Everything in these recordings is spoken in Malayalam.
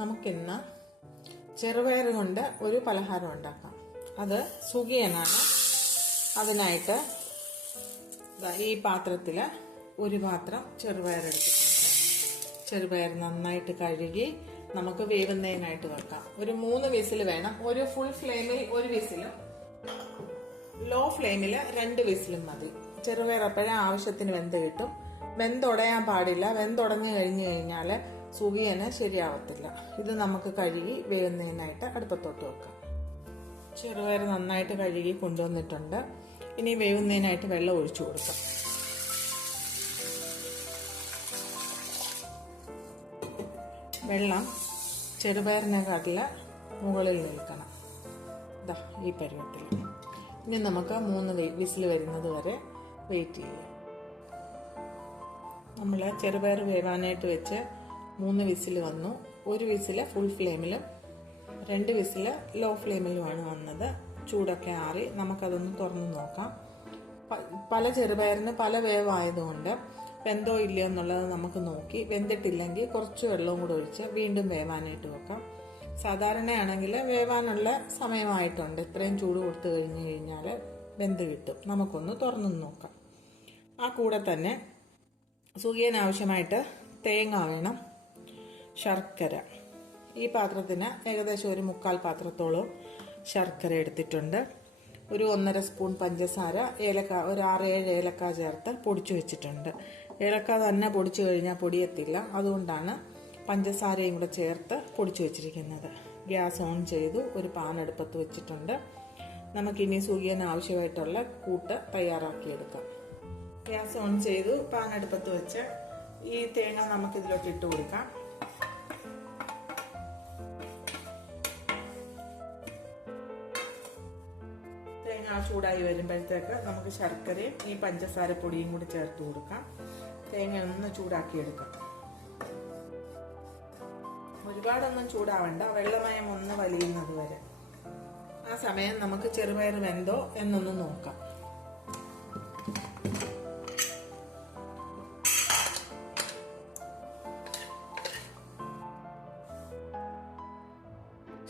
നമുക്കിന്ന് ചെറുപയർ കൊണ്ട് ഒരു പലഹാരം ഉണ്ടാക്കാം. അത് സുഖിയനാണ്. അതിനായിട്ട് ഈ പാത്രത്തിൽ ഒരു പാത്രം ചെറുപയർ എടുത്തിട്ടുണ്ട്. ചെറുപയർ നന്നായിട്ട് കഴുകി നമുക്ക് വേവുന്നതിനായിട്ട് വെക്കാം. ഒരു 3 വിസിൽ വേണം. ഒരു ഫുൾ ഫ്ലെയിമിൽ 1 വിസിലും ലോ ഫ്ലെയിമിൽ 2 വിസിലും മതി. ചെറുപയർ അപ്പോഴേ ആവശ്യത്തിന് വെന്ത് കിട്ടും. വെന്തുടയാൻ പാടില്ല. വെന്തുടഞ്ഞു കഴിഞ്ഞു കഴിഞ്ഞാൽ സുഖിയന് ശരിയാവത്തില്ല. ഇത് നമുക്ക് കഴുകി വേവുന്നതിനായിട്ട് അടുപ്പത്തോട്ട് വെക്കാം. ചെറുപയർ നന്നായിട്ട് കഴുകി കൊണ്ടുവന്നിട്ടുണ്ട്. ഇനി വേവുന്നതിനായിട്ട് വെള്ളം ഒഴിച്ചു കൊടുക്കാം. വെള്ളം ചെറുപയറിനെക്കാട്ടിൽ മുകളിൽ നിൽക്കണം. ഇതാ ഈ പരുവത്തിൽ. ഇനി നമുക്ക് 3 വിസിൽ വരുന്നത് വരെ വെയിറ്റ് ചെയ്യാം. നമ്മൾ ചെറുപയർ വേവാനായിട്ട് വെച്ച് 3 വിസിൽ വന്നു. 1 വിസിൽ ഫുൾ ഫ്ലെയിമിലും 2 വിസിൽ ലോ ഫ്ലെയിമിലുമാണ് വന്നത്. ചൂടൊക്കെ ആറി നമുക്കതൊന്ന് തുറന്ന് നോക്കാം. പല ചെറുപയറിന് പല വേവായതുകൊണ്ട് വെന്തോ ഇല്ലയോ എന്നുള്ളത് നമുക്ക് നോക്കി, വെന്തിട്ടില്ലെങ്കിൽ കുറച്ച് വെള്ളവും കൂടെ ഒഴിച്ച് വീണ്ടും വേവാനായിട്ട് വെക്കാം. സാധാരണയാണെങ്കിൽ വേവാനുള്ള സമയമായിട്ടുണ്ട്. ഇത്രയും ചൂട് കൊടുത്തു കഴിഞ്ഞു കഴിഞ്ഞാൽ വെന്ത് കിട്ടും. നമുക്കൊന്ന് തുറന്നു നോക്കാം. ആ കൂടെ തന്നെ സുഖിയന് ആവശ്യമായിട്ട് തേങ്ങ വേണം, ശർക്കര. ഈ പാത്രത്തിന് ഏകദേശം ഒരു 3/4 പാത്രത്തോളം ശർക്കര എടുത്തിട്ടുണ്ട്. ഒരു 1.5 സ്പൂൺ പഞ്ചസാര, ഏലക്ക ഒരു 6-7 ഏലക്ക ചേർത്ത് പൊടിച്ചു വെച്ചിട്ടുണ്ട്. ഏലക്ക തന്നെ പൊടിച്ചു കഴിഞ്ഞാൽ പൊടിയത്തില്ല. അതുകൊണ്ടാണ് പഞ്ചസാരയും കൂടെ ചേർത്ത് പൊടിച്ചു വെച്ചിരിക്കുന്നത്. ഗ്യാസ് ഓൺ ചെയ്തു ഒരു പാൻ അടുപ്പത്ത് വെച്ചിട്ടുണ്ട്. നമുക്കിനി സുഖിയന് ആവശ്യമായിട്ടുള്ള കൂട്ട് തയ്യാറാക്കിയെടുക്കാം. ഗ്യാസ് ഓൺ ചെയ്തു പാൻ അടുപ്പത്ത് വെച്ച് ഈ തേങ്ങ നമുക്കിതിലോട്ട് ഇട്ട് കൊടുക്കാം. തേങ്ങ ചൂടായി വരുമ്പോഴത്തേക്ക് നമുക്ക് ശർക്കരയും ഈ പഞ്ചസാര പൊടിയും കൂടി ചേർത്ത് കൊടുക്കാം. തേങ്ങ ഒന്ന് ചൂടാക്കിയെടുക്കാം. ഒരുപാടൊന്നും ചൂടാവണ്ട, വെള്ളമയം ഒന്ന് വലിയുന്നത് വരെ. ആ സമയം നമുക്ക് ചെറുപയർ വെന്തോ എന്നൊന്ന് നോക്കാം.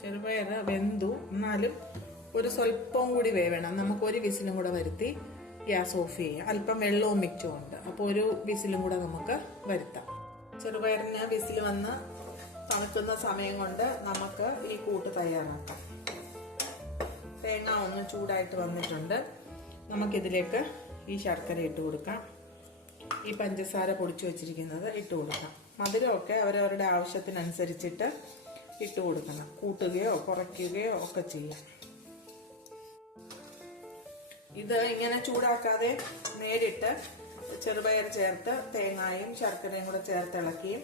ചെറുപയർ വെന്തു, എന്നാലും ഒരു സ്വല്പം കൂടി വേവണം. നമുക്ക് 1 വിസിലും കൂടെ വരുത്തി ഗ്യാസ് ഓഫ് ചെയ്യാം. അല്പം വെള്ളവും മിച്ചമുണ്ട്. അപ്പോൾ 1 വിസിലും കൂടെ നമുക്ക് വരുത്താം. ചെറുപയറിന് വിസിൽ വന്ന് തണുക്കുന്ന സമയം കൊണ്ട് നമുക്ക് ഈ കൂട്ട് തയ്യാറാക്കാം. തേങ്ങ ഒന്ന് ചൂടായിട്ട് വന്നിട്ടുണ്ട്. നമുക്കിതിലേക്ക് ഈ ശർക്കര ഇട്ട് കൊടുക്കാം. ഈ പഞ്ചസാര പൊടിച്ചു വെച്ചിരിക്കുന്നത് ഇട്ട് കൊടുക്കാം. മധുരമൊക്കെ അവരവരുടെ ആവശ്യത്തിനനുസരിച്ചിട്ട് ഇട്ട് കൊടുക്കണം. കൂട്ടുകയോ കുറയ്ക്കുകയോ ഒക്കെ ചെയ്യാം. ഇത് ഇങ്ങനെ ചൂടാക്കാതെ നേരിട്ട് ചെറുപയർ ചേർത്ത് തേങ്ങയും ശർക്കരയും കൂടെ ചേർത്ത് ഇളക്കിയും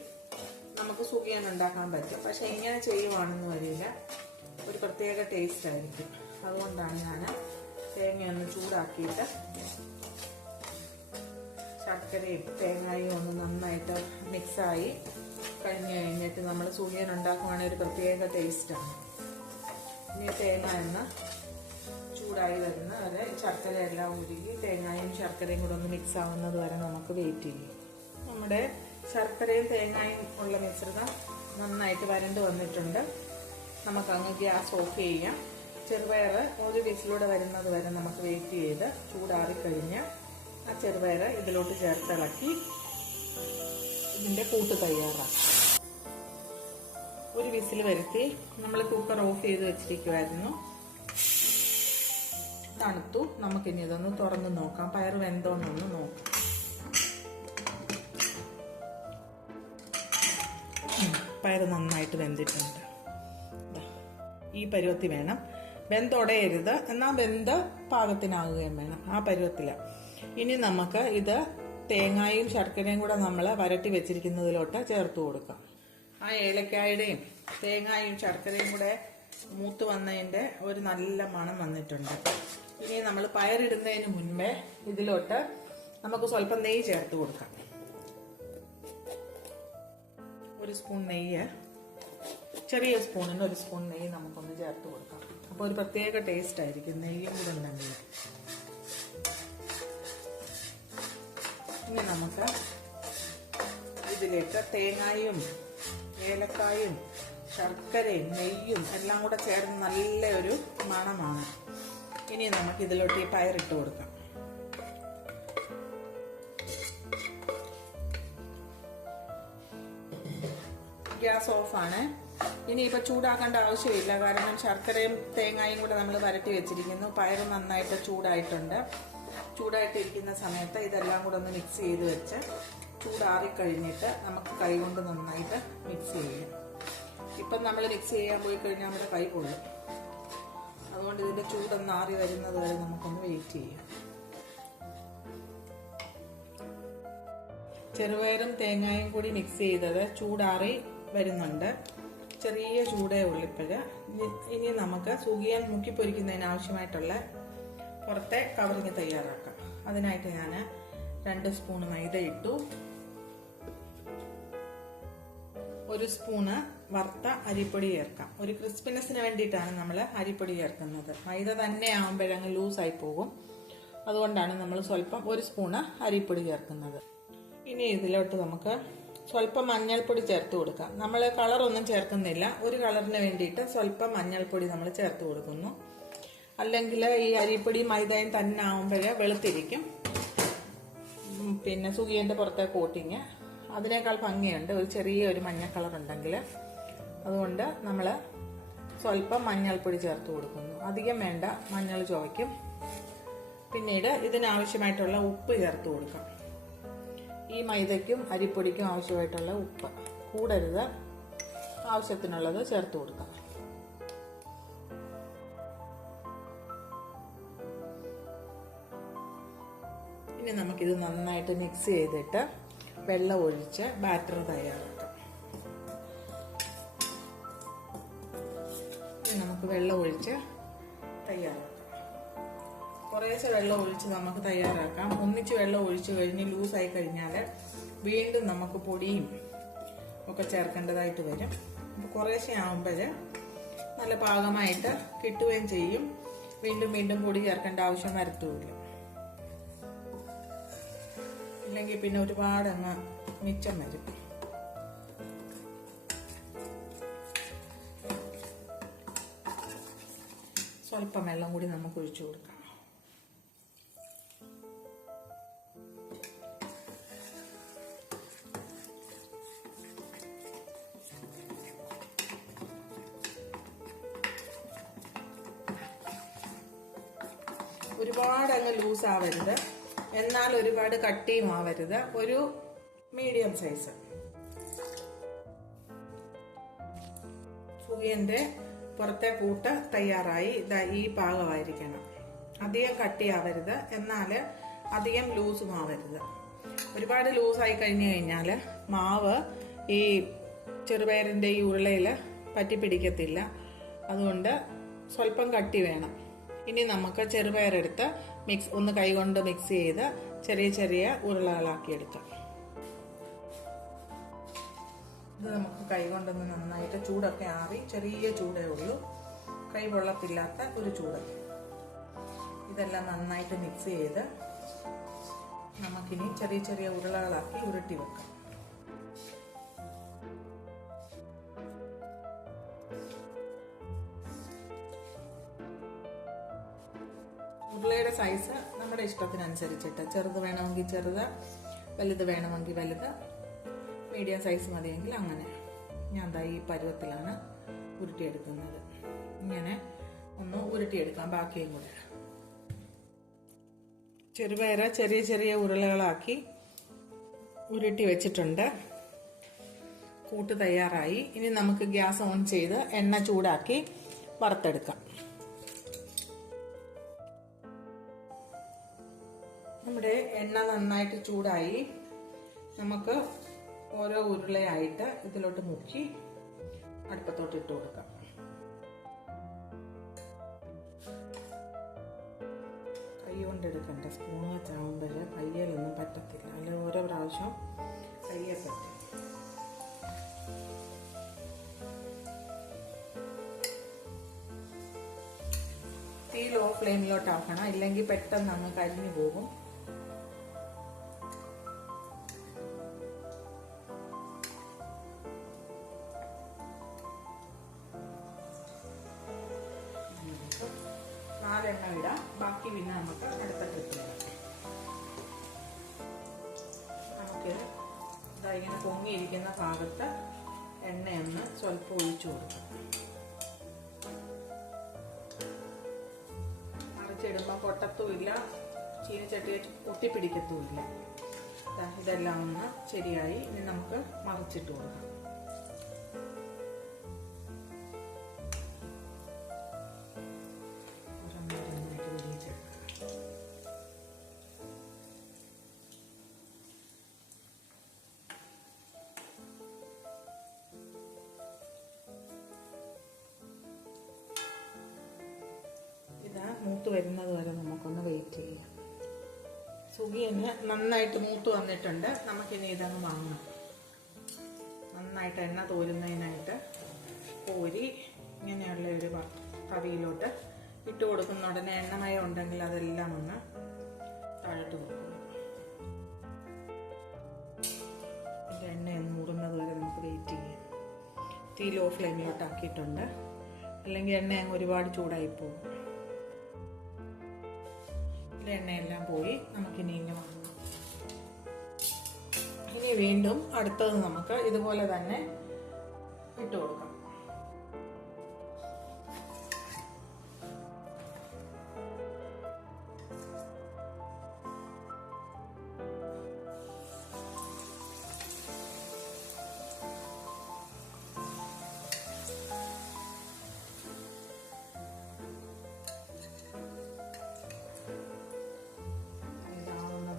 നമുക്ക് സുഖിയൻ ഉണ്ടാക്കാൻ പറ്റും. പക്ഷെ ഇങ്ങനെ ചെയ്യുവാണെന്ന് വരില്ല, ഒരു പ്രത്യേക ടേസ്റ്റ് ആയിരിക്കും. അതുകൊണ്ടാണ് ഞാൻ തേങ്ങയൊന്ന് ചൂടാക്കിയിട്ട് ശർക്കരയും തേങ്ങയും ഒന്ന് നന്നായിട്ട് മിക്സായി കഴിഞ്ഞിട്ട് നമ്മൾ സുഖിയൻ ഉണ്ടാക്കുവാണെങ്കിൽ ഒരു പ്രത്യേക ടേസ്റ്റാണ്. ഇനി തേങ്ങ എന്ന് ചൂടായി വരുന്ന വരെ ശർക്കര എല്ലാം ഉരുകി തേങ്ങയും ശർക്കരയും കൂടെ ഒന്ന് മിക്സ് ആവുന്നത് വരെ നമുക്ക് വെയിറ്റ് ചെയ്യും. നമ്മുടെ ശർക്കരയും തേങ്ങയും ഉള്ള മിശ്രിതം നന്നായിട്ട് വരണ്ട് വന്നിട്ടുണ്ട്. നമുക്കങ്ങ് ഗ്യാസ് ഓഫ് ചെയ്യാം. ചെറുപയർ 1 വിസിലൂടെ വരുന്നത് വരെ നമുക്ക് വെയിറ്റ് ചെയ്ത് ചൂടാറിക്കഴിഞ്ഞ് ആ ചെറുപയർ ഇതിലോട്ട് ചേർത്തിളക്കി ഇതിൻ്റെ കൂട്ട് തയ്യാറാക്കാം. 1 വിസിൽ വരുത്തി നമ്മൾ കുക്കർ ഓഫ് ചെയ്ത് വെച്ചിരിക്കുമായിരുന്നു. തണുത്തു. നമുക്കിനി ഇതൊന്ന് തുറന്ന് നോക്കാം. പയർ വെന്തോന്നൊന്ന് നോക്കാം. പയർ നന്നായിട്ട് വെന്തിട്ടുണ്ട്. ഈ പരുവത്തിൽ വേണം. വെന്തുടയരുത്, എന്നാൽ വെന്ത് പാകത്തിനാകുകയും വേണം. ആ പരുവത്തിലാണ്. ഇനി നമുക്ക് ഇത് തേങ്ങയും ശർക്കരയും കൂടെ നമ്മൾ വരട്ടി വെച്ചിരിക്കുന്നതിലോട്ട് ചേർത്ത് കൊടുക്കാം. ആ ഏലക്കായുടെയും തേങ്ങയും ശർക്കരയും കൂടെ മൂത്ത് വന്നതിൻ്റെ ഒരു നല്ല മണം വന്നിട്ടുണ്ട്. ഇനി നമ്മൾ പയറിടുന്നതിന് മുൻപേ ഇതിലോട്ട് നമുക്ക് സ്വല്പം നെയ്യ് ചേർത്ത് കൊടുക്കാം. 1 സ്പൂൺ നെയ്യ്, ചെറിയ സ്പൂണിന് 1 സ്പൂൺ നെയ്യ് നമുക്കൊന്ന് ചേർത്ത് കൊടുക്കാം. അപ്പോൾ ഒരു പ്രത്യേക ടേസ്റ്റ് ആയിരിക്കും നെയ്യും കൂടെ ഉണ്ടെങ്കിൽ. ഇനി നമുക്ക് ഇതിലേക്ക് തേങ്ങയും ഏലക്കായും ശർക്കരയും നെയ്യും എല്ലാം കൂടെ ചേർന്ന് നല്ലൊരു മണമാണ്. ഇനി നമുക്ക് ഇതിലോട്ട് ഈ പയറിട്ട് കൊടുക്കാം. ഗ്യാസ് ഓഫാണ്. ഇനിയിപ്പോൾ ചൂടാക്കേണ്ട ആവശ്യമില്ല, കാരണം ശർക്കരയും തേങ്ങയും കൂടെ നമ്മൾ വരട്ടി വെച്ചിരിക്കുന്നു. പയറ് നന്നായിട്ട് ചൂടായിട്ടുണ്ട്. ചൂടായിട്ടിരിക്കുന്ന സമയത്ത് ഇതെല്ലാം കൂടെ ഒന്ന് മിക്സ് ചെയ്ത് വെച്ച് ചൂടാറിക്കഴിഞ്ഞിട്ട് നമുക്ക് കൈ കൊണ്ട് നന്നായിട്ട് മിക്സ് ചെയ്യാം. ഇപ്പം നമ്മൾ മിക്സ് ചെയ്യാൻ പോയി കഴിഞ്ഞാൽ നമ്മുടെ കൈ പൊള്ളും. അതുകൊണ്ട് ഇതിൻ്റെ ചൂടൊന്ന് ആറി വരുന്നത് വരെ നമുക്കൊന്ന് വെയിറ്റ് ചെയ്യാം. ചെറുപയറും തേങ്ങയും കൂടി മിക്സ് ചെയ്തത് ചൂടാറി വരുന്നുണ്ട്. ചെറിയ ചൂടേ ഉള്ളിപ്പോഴ്. ഇനി നമുക്ക് സുഖിയൻ മുക്കി പൊരിക്കുന്നതിന് ആവശ്യമായിട്ടുള്ള പുറത്തെ കവറിങ് തയ്യാറാക്കാം. അതിനായിട്ട് ഞാൻ 2 സ്പൂൺ മൈദ ഇട്ടു. 1 സ്പൂണ് വറുത്ത അരിപ്പൊടി ചേർക്കാം. ഒരു ക്രിസ്പിനെസ്സിന് വേണ്ടിയിട്ടാണ് നമ്മൾ അരിപ്പൊടി ചേർക്കുന്നത്. മൈദ തന്നെ ആകുമ്പോഴങ്ങ് ലൂസായി പോകും. അതുകൊണ്ടാണ് നമ്മൾ സ്വല്പം 1 സ്പൂണ് അരിപ്പൊടി ചേർക്കുന്നത്. ഇനി ഇതിലോട്ട് നമുക്ക് സ്വല്പം മഞ്ഞൾപ്പൊടി ചേർത്ത് കൊടുക്കാം. നമ്മൾ കളറൊന്നും ചേർക്കുന്നില്ല. ഒരു കളറിന് വേണ്ടിയിട്ട് സ്വല്പം മഞ്ഞൾപ്പൊടി നമ്മൾ ചേർത്ത് കൊടുക്കുന്നു. അല്ലെങ്കിൽ ഈ അരിപ്പൊടി മൈദയും തന്നെ ആകുമ്പോഴേ വെളുത്തിരിക്കും. പിന്നെ സുഖിയൻ്റെ പുറത്തെ കോട്ടിങ് അതിനേക്കാൾ ഭംഗിയുണ്ട് ഒരു ചെറിയൊരു മഞ്ഞ കളർ ഉണ്ടെങ്കിൽ. അതുകൊണ്ട് നമ്മൾ സ്വല്പം മഞ്ഞൾപ്പൊടി ചേർത്ത് കൊടുക്കുന്നു. അധികം വേണ്ട, മഞ്ഞൾ ചുവയ്ക്കും. പിന്നീട് ഇതിനാവശ്യമായിട്ടുള്ള ഉപ്പ് ചേർത്ത് കൊടുക്കാം. ഈ മൈദയ്ക്കും അരിപ്പൊടിക്കും ആവശ്യമായിട്ടുള്ള ഉപ്പ് കൂടരുത്, ആവശ്യത്തിനുള്ളത് ചേർത്ത് കൊടുക്കാം. ഇനി നമുക്കിത് നന്നായിട്ട് മിക്സ് ചെയ്തിട്ട് വെള്ളം ഒഴിച്ച് ബാറ്റർ തയ്യാറാക്കാം. ഇനി നമുക്ക് വെള്ളം ഒഴിച്ച് തയ്യാറാക്കാം. കുറേശ്ശെ വെള്ളം ഒഴിച്ച് നമുക്ക് തയ്യാറാക്കാം. ഒന്നിച്ച് വെള്ളം ഒഴിച്ച് കഴിഞ്ഞ് ലൂസായി കഴിഞ്ഞാൽ വീണ്ടും നമുക്ക് പൊടിയും ഒക്കെ ചേർക്കേണ്ടതായിട്ട് വരും. അപ്പോൾ കുറേശ്ശെ ആകുമ്പോൾ നല്ല പാകമായിട്ട് കിട്ടുകയും ചെയ്യും. വീണ്ടും വീണ്ടും പൊടി ചേർക്കേണ്ട ആവശ്യം വരത്തുമില്ല. ഇല്ലെങ്കിൽ പിന്നെ ഒരുപാട് അങ്ങ് മിച്ചം വരും. സ്വല്പം വെള്ളം കൂടി നമുക്ക് ഒഴിച്ചു കൊടുക്കാം. ഒരുപാട് അങ്ങ് ലൂസ് ആവരുത്, എന്നാൽ ഒരുപാട് കട്ടിയും ആവരുത്. ഒരു മീഡിയം സൈസ്. സുഖിയന്റെ പുറത്തെ കൂട്ട് തയ്യാറായി. ഈ പാകമായിരിക്കണം. അധികം കട്ടിയാവരുത്, എന്നാൽ അധികം ലൂസും ആവരുത്. ഒരുപാട് ലൂസായി കഴിഞ്ഞു കഴിഞ്ഞാൽ മാവ് ഈ ചെറുപയറിന്റെ ഈ ഉരുളയിൽ പറ്റിപ്പിടിക്കത്തില്ല. അതുകൊണ്ട് സ്വല്പം കട്ടി വേണം. ഇനി നമുക്ക് ചെറുപയറെടുത്ത് ഒന്ന് കൈകൊണ്ട് മിക്സ് ചെയ്ത് ചെറിയ ചെറിയ ഉരുളകളാക്കി എടുക്കാം. ഇത് നമുക്ക് കൈകൊണ്ടൊന്ന് നന്നായിട്ട് ചൂടൊക്കെ ആറി, ചെറിയ ചൂടേ ഉള്ളൂ, കൈ പൊള്ളത്തില്ലാത്ത ഒരു ചൂട്. ഇതെല്ലാം നന്നായിട്ട് മിക്സ് ചെയ്ത് നമുക്കിനി ചെറിയ ചെറിയ ഉരുളകളാക്കി ഉരുട്ടി വെക്കാം. ഉരുളയുടെ സൈസ് നമ്മുടെ ഇഷ്ടത്തിനനുസരിച്ചിട്ട്, ചെറുത് വേണമെങ്കിൽ ചെറുത്, വലുത് വേണമെങ്കിൽ വലുത്, മീഡിയം സൈസ് മതിയെങ്കിൽ അങ്ങനെ. ഞാൻ ദാ ഈ പരുവത്തിലാണ് ഉരുട്ടിയെടുക്കുന്നത്. ഇങ്ങനെ ഒന്ന് ഉരുട്ടിയെടുക്കാം. ബാക്കിയും കൂടെ ചെറുപയറ് ചെറിയ ചെറിയ ഉരുളകളാക്കി ഉരുട്ടി വെച്ചിട്ടുണ്ട്. കൂട്ട് തയ്യാറായി. ഇനി നമുക്ക് ഗ്യാസ് ഓൺ ചെയ്ത് എണ്ണ ചൂടാക്കി വറുത്തെടുക്കാം. നമ്മുടെ എണ്ണ നന്നായിട്ട് ചൂടായി. നമുക്ക് ഓരോ ഉരുളയായിട്ട് ഇതിലോട്ട് മുക്കി അടുപ്പത്തോട്ട് ഇട്ട് കൊടുക്കാം. കൈ കൊണ്ടെടുക്കണ്ട, സ്പൂൺ വെച്ചാകുമ്പോൾ കയ്യിലൊന്നും പറ്റത്തില്ല. അല്ലെങ്കിൽ ഓരോ പ്രാവശ്യം കയ്യെ പറ്റും. തീ ലോ ഫ്ലെയിമിലോട്ട് ആക്കണം, ഇല്ലെങ്കിൽ പെട്ടെന്ന് അങ്ങ് കരിഞ്ഞു പോകും. ഇങ്ങനെ പൊങ്ങിയിരിക്കുന്ന ഭാഗത്ത് എണ്ണയൊന്ന് സ്വല്പം ഒഴിച്ചു കൊടുക്കും. മറിച്ചിടുമ്പോൾ പൊട്ടത്തുമില്ല, ചീനിച്ചട്ടിയെ ഒട്ടിപ്പിടിക്കത്തുമില്ല. ഇതെല്ലാം ഒന്ന് ശരിയായി. ഇനി നമുക്ക് മറിച്ചിട്ട് കൊടുക്കാം. മൂത്ത് വരുന്നത് വരെ നമുക്കൊന്ന് വെയിറ്റ് ചെയ്യാം. സുഖിയന് നന്നായിട്ട് മൂത്ത് വന്നിട്ടുണ്ട്. നമുക്കിനി ഇതങ്ങ് വാങ്ങാം. നന്നായിട്ട് എണ്ണ തോരുന്നതിനായിട്ട് കോരി ഇങ്ങനെയുള്ള ഒരു തവിയിലോട്ട് ഇട്ട് കൊടുക്കുന്ന ഉടനെ എണ്ണമയം ഉണ്ടെങ്കിൽ അതെല്ലാം ഒന്ന് താഴോട്ട് കൊടുക്കും. ഇതിൻ്റെ എണ്ണ മൂടുന്നത് വരെ നമുക്ക് വെയിറ്റ് ചെയ്യാം. തീ ലോ ഫ്ലെയിമിലോട്ട് ആക്കിയിട്ടുണ്ട്, അല്ലെങ്കിൽ എണ്ണ അങ്ങ് ഒരുപാട് ചൂടായി പോകും. എണ്ണയെല്ലാം പോയി നമുക്കിനി ഇങ്ങനെ വാങ്ങാം. ഇനി വീണ്ടും അടുത്തത് നമുക്ക് ഇതുപോലെ തന്നെ ഇട്ട് കൊടുക്കാം.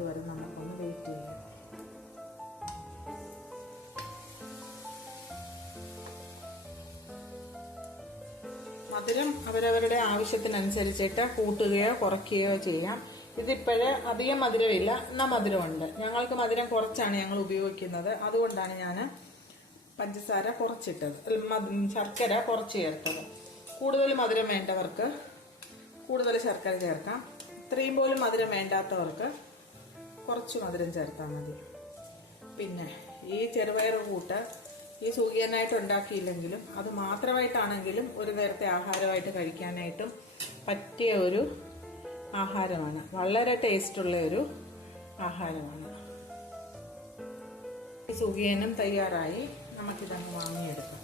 വരെ നമുക്കൊന്ന് വെയിറ്റ് ചെയ്യാം. മധുരം അവരവരുടെ ആവശ്യത്തിനനുസരിച്ചിട്ട് കൂട്ടുകയോ കുറയ്ക്കുകയോ ചെയ്യാം. ഇതിപ്പോഴേ അധികം മധുരമില്ല, എന്നാൽ മധുരമുണ്ട്. ഞങ്ങൾക്ക് മധുരം കുറച്ചാണ് ഞങ്ങൾ ഉപയോഗിക്കുന്നത്. അതുകൊണ്ടാണ് ഞാൻ പഞ്ചസാര കുറച്ചിട്ടത്, ശർക്കര കുറച്ച് ചേർത്തത്. കൂടുതൽ മധുരം വേണ്ടവർക്ക് കൂടുതൽ ശർക്കര ചേർക്കാം. ഇത്രയും പോലും മധുരം വേണ്ടാത്തവർക്ക് കുറച്ച് മധുരം ചേർത്താൽ മതി. പിന്നെ ഈ ചെറുപയർ കൂട്ട് ഈ സുഖിയനായിട്ട് ഉണ്ടാക്കിയില്ലെങ്കിലും അത് മാത്രമായിട്ടാണെങ്കിലും ഒരു നേരത്തെ ആഹാരമായിട്ട് കഴിക്കാനായിട്ടും പറ്റിയ ഒരു ആഹാരമാണ്. വളരെ ടേസ്റ്റുള്ള ഒരു ആഹാരമാണ്. ഈ സുഖിയനും തയ്യാറായി. നമുക്കിതങ്ങ് വാങ്ങിയെടുക്കാം.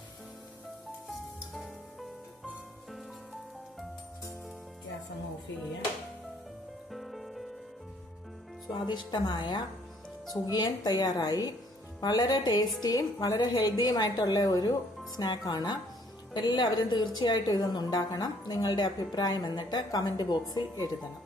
ഗ്യാസ് അങ്ങ് ഓഫ് ചെയ്യാം. സ്വാദിഷ്ടമായ സുഖിയൻ തയ്യാറായി. വളരെ ടേസ്റ്റിയും വളരെ ഹെൽത്തിയുമായിട്ടുള്ള ഒരു സ്നാക്കാണ്. എല്ലാവരും തീർച്ചയായിട്ടും ഇതൊന്ന് ഉണ്ടാക്കണം. നിങ്ങളുടെ അഭിപ്രായം എന്നിട്ട് കമൻറ്റ് ബോക്സിൽ എഴുതണം.